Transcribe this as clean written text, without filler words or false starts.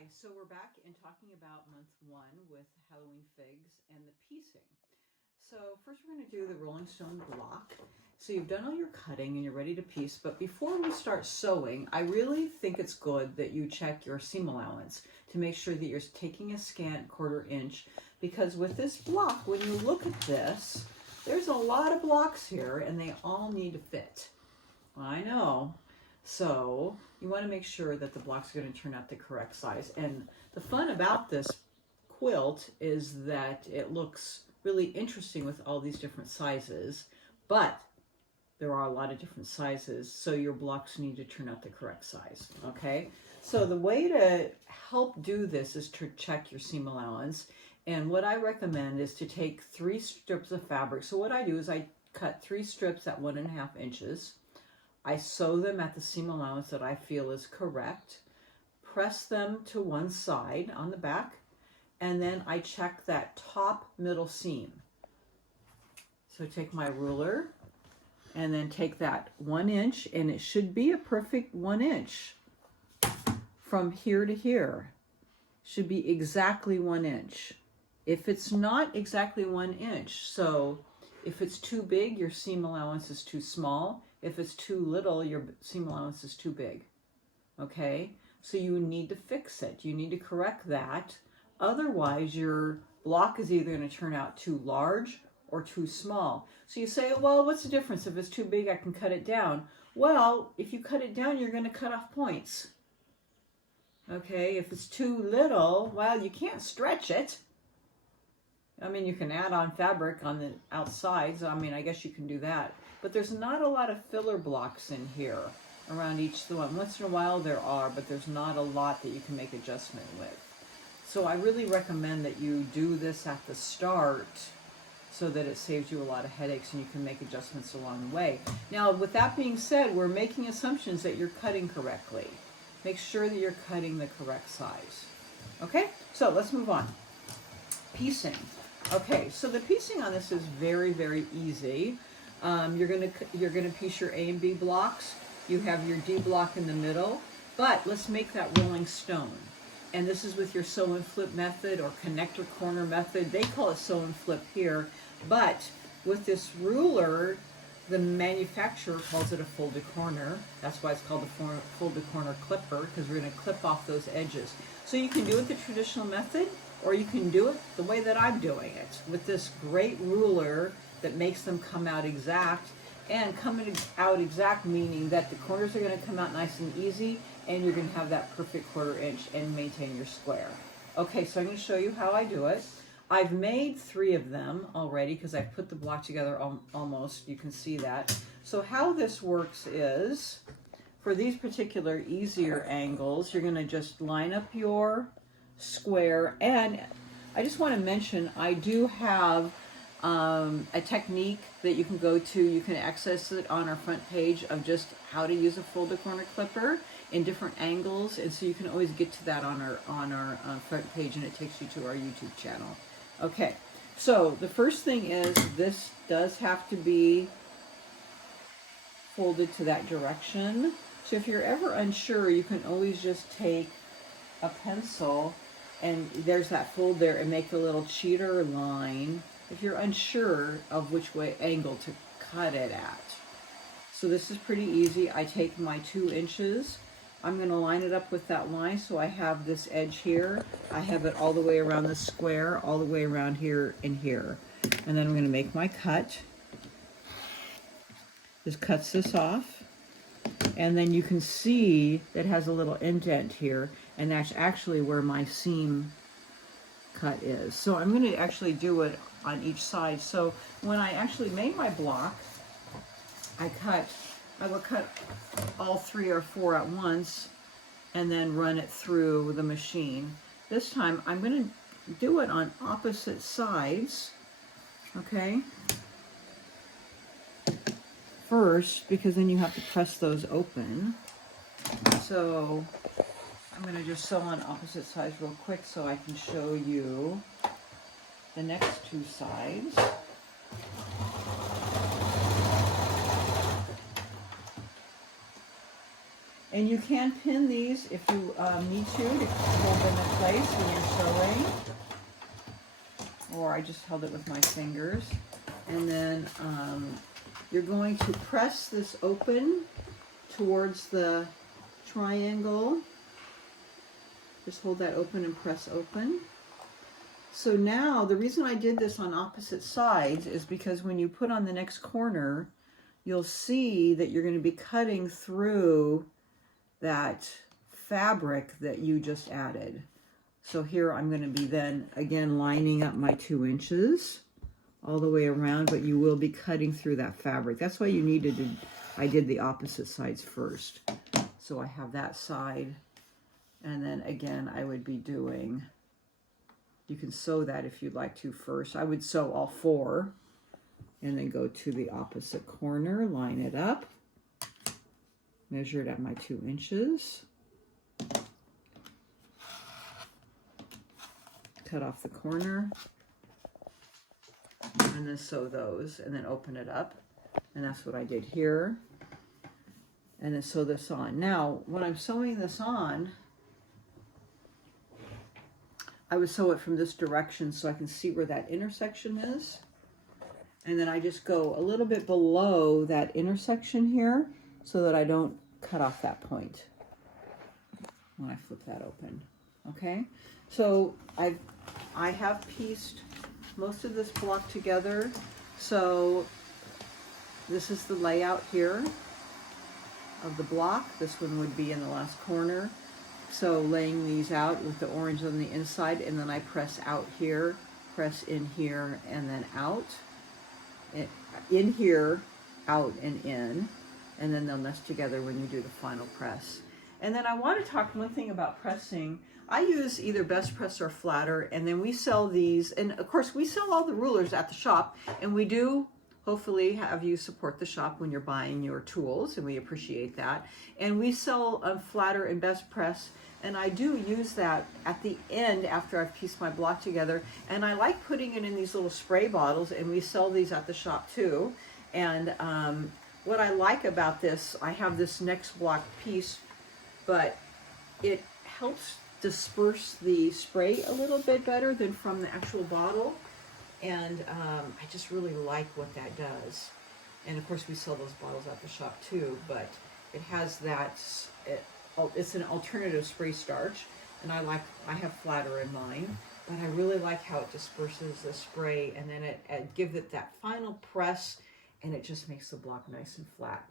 Hi, so we're back and talking about month one with Halloween figs and the piecing. So first we're going to do the Rolling Stone block. So you've done all your cutting and you're ready to piece, but before we start sewing, I really think it's good that you check your seam allowance to make sure that you're taking a scant 1/4 inch, because with this block, when you look at this, there's a lot of blocks here and they all need to fit. I know. So you want to make sure that the blocks are going to turn out the correct size. And the fun about this quilt is that it looks really interesting with all these different sizes, but there are a lot of different sizes, so your blocks need to turn out the correct size, okay? So the way to help do this is to check your seam allowance. And what I recommend is to take 3 strips of fabric. So what I do is I cut 3 strips at 1.5 inches. I sew them at the seam allowance that I feel is correct, press them to one side on the back, and then I check that top middle seam. So take my ruler and then take that 1 inch, and it should be a perfect 1 inch from here to here. Should be exactly 1 inch. If it's not exactly 1 inch, so if it's too big, your seam allowance is too small. If it's too little, your seam allowance is too big, okay? So you need to fix it. You need to correct that. Otherwise, your block is either going to turn out too large or too small. So you say, well, what's the difference? If it's too big, I can cut it down. Well, if you cut it down, you're going to cut off points, okay? If it's too little, well, you can't stretch it. I mean, you can add on fabric on the outsides. I mean, I guess you can do that. But there's not a lot of filler blocks in here around each one. Once in a while there are, but there's not a lot that you can make adjustment with. So I really recommend that you do this at the start so that it saves you a lot of headaches and you can make adjustments along the way. Now, with that being said, we're making assumptions that you're cutting correctly. Make sure that you're cutting the correct size. Okay, so let's move on. Piecing. Okay, so the piecing on this is very, very easy. You're gonna piece your A and B blocks. You have your D block in the middle, but let's make that rolling stone. And this is with your sew and flip method or connector corner method. They call it sew and flip here, but with this ruler, the manufacturer calls it a folded corner. That's why it's called the folded corner clipper, because we're gonna clip off those edges. So you can do it the traditional method, or you can do it the way that I'm doing it, with this great ruler that makes them come out exact. And coming out exact meaning that the corners are going to come out nice and easy, and you're going to have that perfect 1/4 inch and maintain your square. Okay, so I'm going to show you how I do it. I've made 3 of them already because I've put the block together almost. You can see that. So how this works is, for these particular easier angles, you're going to just line up your square. And I just want to mention, I do have a technique that you can go to. You can access it on our front page of just how to use a folded corner clipper in different angles, and so you can always get to that on our front page, and it takes you to our YouTube channel. Okay, so the first thing is this does have to be folded to that direction. So if you're ever unsure, you can always just take a pencil, and there's that fold there, and make a little cheater line if you're unsure of which way angle to cut it at. So this is pretty easy. I take my 2 inches. I'm going to line it up with that line, so I have this edge here. I have it all the way around the square, all the way around here and here. And then I'm going to make my cut. This cuts this off. And then you can see it has a little indent here, and that's actually where my seam cut is. So I'm going to actually do it on each side. So when I actually made my block, I will cut all 3 or 4 at once and then run it through the machine. This time I'm going to do it on opposite sides, okay? First, because then you have to press those open. So I'm going to just sew on opposite sides real quick so I can show you the next 2 sides. And you can pin these if you need to hold them in place when you're sewing. Or I just held it with my fingers. And then you're going to press this open towards the triangle. Just hold that open and press open. So now the reason I did this on opposite sides is because when you put on the next corner, you'll see that you're going to be cutting through that fabric that you just added. So here I'm going to be then again lining up my 2 inches all the way around, but you will be cutting through that fabric. That's why you needed to, I did the opposite sides first. So I have that side, and then again I would be doing, you can sew that if you'd like to first. I would sew all 4 and then go to the opposite corner, line it up, measure it at my 2 inches, cut off the corner, and then sew those, and then open it up. And that's what I did here. And then sew this on. Now, when I'm sewing this on, I would sew it from this direction so I can see where that intersection is. And then I just go a little bit below that intersection here so that I don't cut off that point when I flip that open. Okay, so I have pieced most of this block together. So this is the layout here of the block. This one would be in the last corner. So laying these out with the orange on the inside, and then I press out here, press in here, and then out. In here, out and in, and then they'll nest together when you do the final press. And then I want to talk one thing about pressing. I use either Best Press or Flatter, and then we sell these, and of course we sell all the rulers at the shop, and we do hopefully have you support the shop when you're buying your tools, and we appreciate that. And we sell Flatter and Best Press, and I do use that at the end after I've pieced my block together, and I like putting it in these little spray bottles, and we sell these at the shop too. And what I like about this, I have this next block piece, but it helps disperse the spray a little bit better than from the actual bottle. And I just really like what that does. And of course we sell those bottles at the shop too, but it has that, it's an alternative spray starch, and I have Flatter in mine, but I really like how it disperses the spray, and then it gives it that final press, and it just makes the block nice and flat.